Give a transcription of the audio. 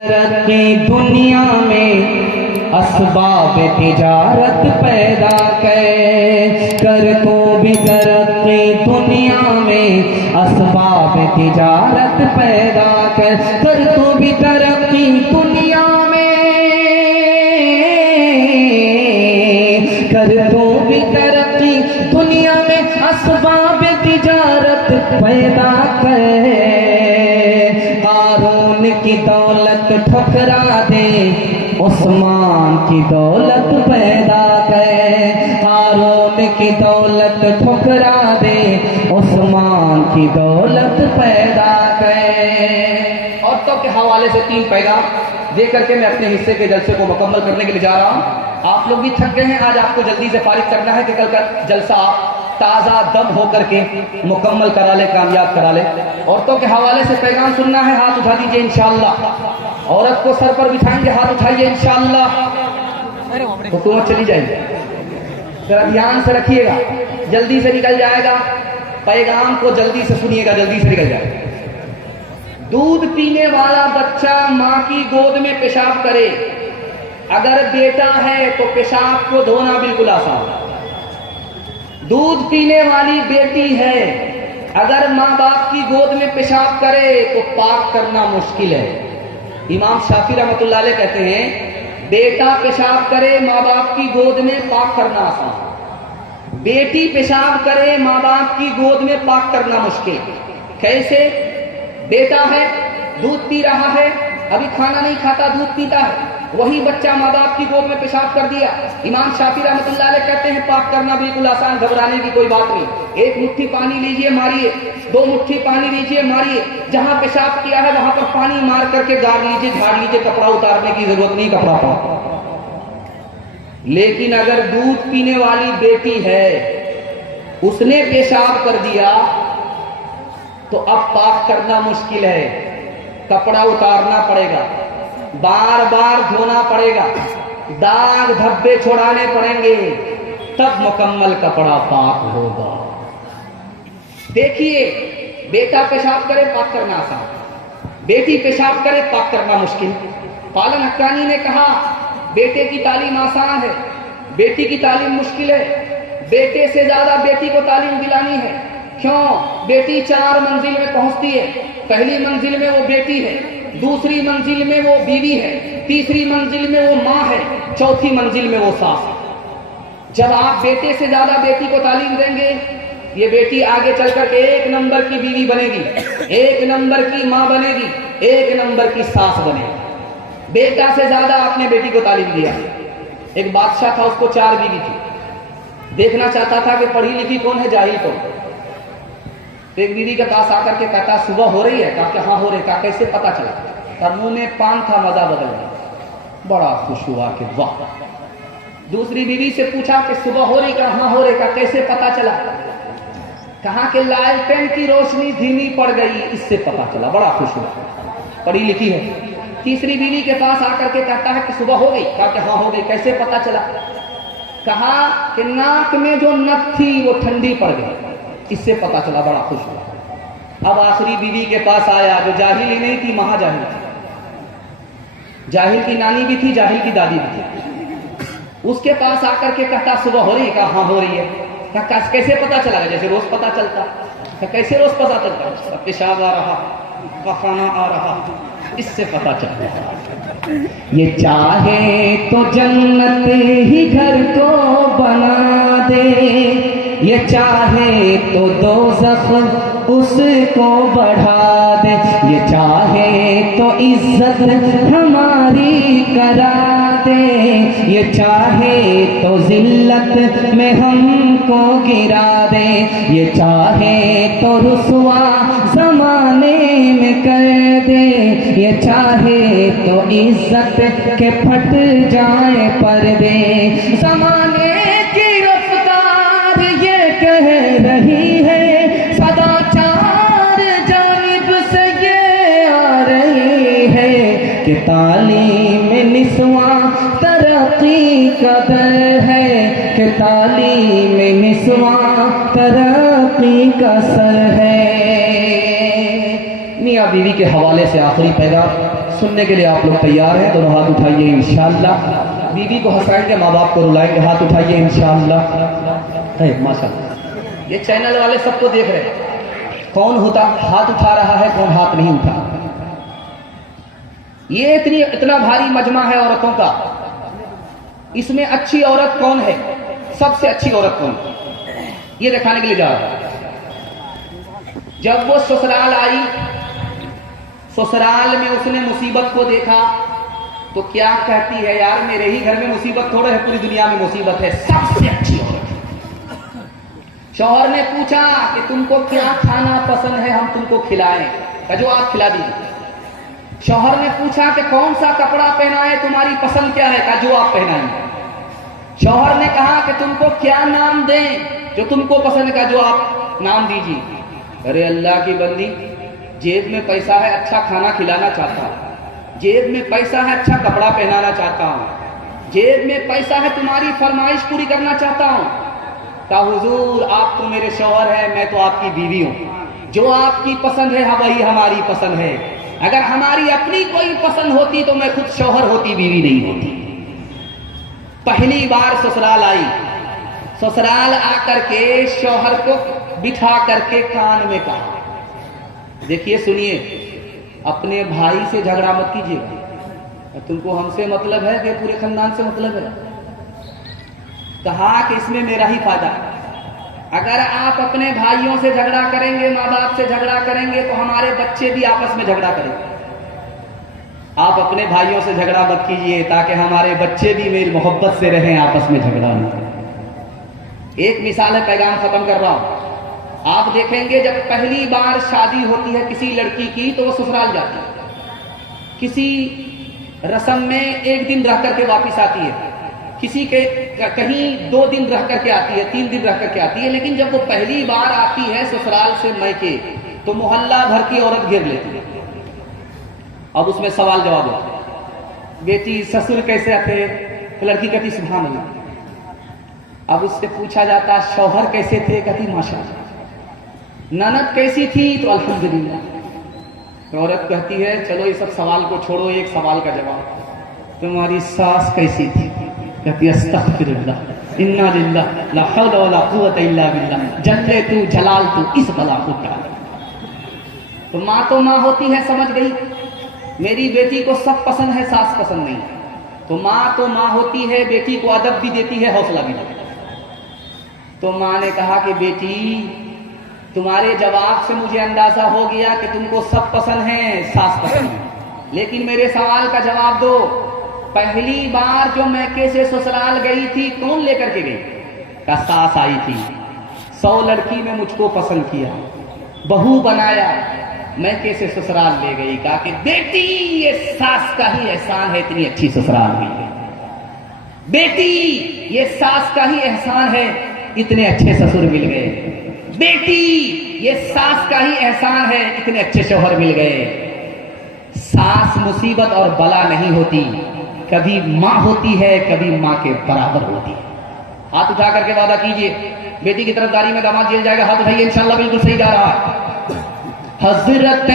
तरक्की दुनिया में असबाब तिजारत पैदा कर तो भी तरक्की दुनिया में असबाब तिजारत पैदा कर तो भी तरक्की दुनिया में कर तो भी तरक्की दुनिया में असबाब तिजारत पैदा कर। हारून की दौलत ठुकरा दे उस्मान की दौलत पैदा कर। हारून की दौलत ठुकरा दे उस्मान की दौलत पैदा कर। औरतों के हवाले से 3 पैगाम दे करके मैं अपने हिस्से के जलसे को मुकम्मल करने के लिए जा रहा हूँ। आप लोग भी थक गए हैं, आज आपको जल्दी से फारिग करना है कि कल का जलसा आप ताज़ा दम होकर के मुकम्मल करा ले, कामयाब करा ले। औरतों के हवाले से पैगाम सुनना है, हाथ उठा दीजिए इंशाअल्लाह। औरत को सर पर बिठाएंगे, हाथ उठाइए इंशाअल्लाह। हुकूमत चली जाएगी, जरा ध्यान से रखिएगा, जल्दी से निकल जाएगा। पैगाम को जल्दी से सुनिएगा, जल्दी से निकल जाएगा। दूध पीने वाला बच्चा माँ की गोद में पेशाब करे, अगर बेटा है तो पेशाब को धोना बिल्कुल आसान है। दूध पीने वाली बेटी है, अगर माँ बाप की गोद में पेशाब करे तो पाक करना मुश्किल है। इमाम शाफी रहमतुल्लाह अलैह कहते हैं बेटा पेशाब करे माँ बाप की गोद में पाक करना आसान, बेटी पेशाब करे माँ बाप की गोद में पाक करना मुश्किल। कैसे? बेटा है, दूध पी रहा है, अभी खाना नहीं खाता, दूध पीता है, वही बच्चा माँ बाप की गोद में पेशाब कर दिया। इमाम शाफी रहमतुल्लाह अलैह कहते हैं पाक करना बिल्कुल आसान, घबराने की कोई बात नहीं। 1 मुट्ठी पानी लीजिए, मारिए, 2 मुट्ठी पानी लीजिए, मारिए, जहां पेशाब किया है वहां पर पानी मार करके गाड़ लीजिए, झाड़ लीजिए, कपड़ा उतारने की जरूरत नहीं, कपड़ा पाक। लेकिन अगर दूध पीने वाली बेटी है, उसने पेशाब कर दिया तो अब पाक करना मुश्किल है, कपड़ा उतारना पड़ेगा, बार बार धोना पड़ेगा, दाग धब्बे छोड़ाने पड़ेंगे, तब मुकम्मल कपड़ा पाक होगा। देखिए, बेटा पेशाब करे पाक करना आसान, बेटी पेशाब करे पाक करना मुश्किल। पालन हक्कानी ने कहा बेटे की तालीम आसान है, बेटी की तालीम मुश्किल है। बेटे से ज्यादा बेटी को तालीम दिलानी है। क्यों? बेटी 4 मंजिल में पहुंचती है। पहली मंजिल में वो बेटी है, दूसरी मंजिल में वो बीवी है, तीसरी मंजिल में वो माँ है, चौथी मंजिल में वो सास है। जब आप बेटे से ज्यादा बेटी को तालीम देंगे, ये बेटी आगे चलकर के 1 नंबर की बीवी बनेगी, 1 नंबर की माँ बनेगी, 1 नंबर की सास बनेगी। बेटा से ज्यादा आपने बेटी को तालीम दिया। एक बादशाह था, उसको 4 बीवी थी, देखना चाहता था कि पढ़ी लिखी कौन है, जाहिल कौन। तो एक बीवी के पास आकर के कहता सुबह हो रही है? कहा कि हाँ हो रही। कहा कैसे पता चला? और मुंह में पान था, मजा बदल गया। बड़ा खुश हुआ कि वाह। दूसरी बीवी से पूछा कि सुबह हो रही? कहा हाँ हो रही। कहा कैसे पता चला? कहा कि लालटेन की रोशनी धीमी पड़ गई, इससे पता चला। बड़ा खुश हुआ, पढ़ी लिखी है। तीसरी बीवी के पास आकर के कहता है कि सुबह हो गई? कहा कि हाँ हो गई। कैसे पता चला? कहा कि नाक में जो नथ थी वो ठंडी पड़ गई, इससे पता चला। बड़ा खुश हुआ। अब आखिरी बीवी के पास आया, जो जाहिल ही नहीं थी, महाजाहिल थी। जाहिल की नानी भी थी, जाहिल की दादी भी थी। उसके पास आकर के कहता सुबह हो रही है? कहा हाँ हो रही है। कहा कैसे पता चला? जैसे रोज पता चलता। कैसे रोज पता चलता? पेशाब आ रहा, खाना आ रहा, इससे पता चलता। ये चाहे तो जन्नत ही घर को बना दे, ये चाहे तो दोज़ख उसको बढ़ा दे, ये चाहे तो इज्जत हमारी करा दे, ये चाहे तो जिल्लत में हमको गिरा दे, ये चाहे तो रुसवा ज़माने में कर दे, ये चाहे तो इज्जत के फट जाए पर्दे। ज़माने कह रही है सदाचार जानिब से ये आ रही है कि तालीम निस्वा तरक्की का दर है, कि तालीम निस्वा तरक्की का सर है। मियाँ बीवी के हवाले से आखिरी पैगाम सुनने के लिए आप लोग तैयार हैं? दोनों हाथ उठाइए इंशाअल्लाह। बीवी को हंसाएंगे, माँ बाप को रुलाएंगे। हाथ उठाइए इंशाअल्लाह। है माशाअल्लाह। ये चैनल वाले सबको देख रहे हैं, कौन होता हाथ उठा रहा है, कौन हाथ नहीं उठा। ये इतना भारी मजमा है औरतों का, इसमें अच्छी औरत कौन है, सबसे अच्छी औरत कौन है, ये दिखाने के लिए जा रहा है। जब वो ससुराल आई, ससुराल में उसने मुसीबत को देखा तो क्या कहती है, यार मेरे ही घर में मुसीबत थोड़े है, पूरी दुनिया में मुसीबत है, सबसे अच्छी औरत। शौहर ने पूछा कि तुमको क्या खाना पसंद है, हम तुमको खिलाएं, जो आप खिला दीजिए। शौहर ने पूछा कि कौन सा कपड़ा पहनाए, तुम्हारी पसंद क्या है, जो आप पहनाएंगे। शौहर ने कहा कि तुमको क्या नाम दें, जो तुमको पसंद का, जो आप नाम दीजिए। अरे अल्लाह की बंदी, जेब में पैसा है, अच्छा खाना खिलाना चाहता हूं, जेब में पैसा है, अच्छा कपड़ा पहनाना चाहता हूं, जेब में पैसा है, तुम्हारी फरमाइश पूरी करना चाहता हूं। कहा हुजूर आप तो मेरे शौहर हैं, मैं तो आपकी बीवी हूं, जो आपकी पसंद है वही हमारी पसंद है। अगर हमारी अपनी कोई पसंद होती तो मैं खुद शौहर होती, बीवी नहीं होती। पहली बार ससुराल आई, ससुराल आकर के शौहर को बिठा करके कान में कहा, देखिए सुनिए, अपने भाई से झगड़ा मत कीजिएगा, तुमको हमसे मतलब है कि पूरे खानदान से मतलब है। कहा कि इसमें मेरा ही फायदा, अगर आप अपने भाइयों से झगड़ा करेंगे, माँ बाप से झगड़ा करेंगे, तो हमारे बच्चे भी आपस में झगड़ा करेंगे। आप अपने भाइयों से झगड़ा मत कीजिए ताकि हमारे बच्चे भी मेरी मोहब्बत से रहें, आपस में झगड़ा नहीं करें। एक मिसाल है, पैगाम खत्म कर रहा हूं। आप देखेंगे जब पहली बार शादी होती है किसी लड़की की तो वो ससुराल जाती है, किसी रस्म में एक दिन रह करके वापिस आती है, किसी के कहीं 2 दिन रह करके आती है, 3 दिन रह करके आती है। लेकिन जब वो पहली बार आती है ससुराल से मैके, तो मोहल्ला भर की औरत घेर लेती है। अब उसमें सवाल जवाब होता है, बेटी ससुर कैसे थे, तो लड़की कहती सुभान अल्लाह। अब उससे पूछा जाता शौहर कैसे थे, कहती माशाअल्लाह। ननद कैसी थी, तो अल्हम्दुलिल्लाह। तो औरत कहती है चलो ये सब सवाल को छोड़ो, एक सवाल का जवाब, तुम्हारी सास कैसी थी, कहती अस्तगफिरुल्लाह इन्ना लिल्लाह ला हौला वला कुव्वता इल्ला बिल्लाह जल्ले तू जलाल तू इस बला को टाल। तो माँ होती है, समझ गई मेरी बेटी को सब पसंद है, सास पसंद नहीं। तो माँ होती है, बेटी को अदब भी देती है, हौसला भी देती है। तो माँ ने कहा कि बेटी तुम्हारे जवाब से मुझे अंदाजा हो गया कि तुमको सब पसंद है, सास पसंद है, लेकिन मेरे सवाल का जवाब दो। पहली बार जो मैके से ससुराल गई थी कौन लेकर के गई, का सास आई थी। 100 लड़की ने मुझको पसंद किया, बहू बनाया, मैके से ससुराल ले गई। कहा कि बेटी ये सास का ही एहसान है, इतनी अच्छी ससुराल मिल गई। बेटी ये सास का ही एहसान है, इतने अच्छे ससुर मिल गए। बेटी ये सास का ही एहसान है, इतने अच्छे शौहर मिल गए। सास मुसीबत और बला नहीं होती, कभी माँ होती है, कभी माँ के बराबर होती है। हाथ उठा करके वादा कीजिए, बेटी की तरफदारी में दामाद जेल जाएगा। हाथ उठाइए, इंशाअल्लाह बिल्कुल सही जा रहा है। हज़रत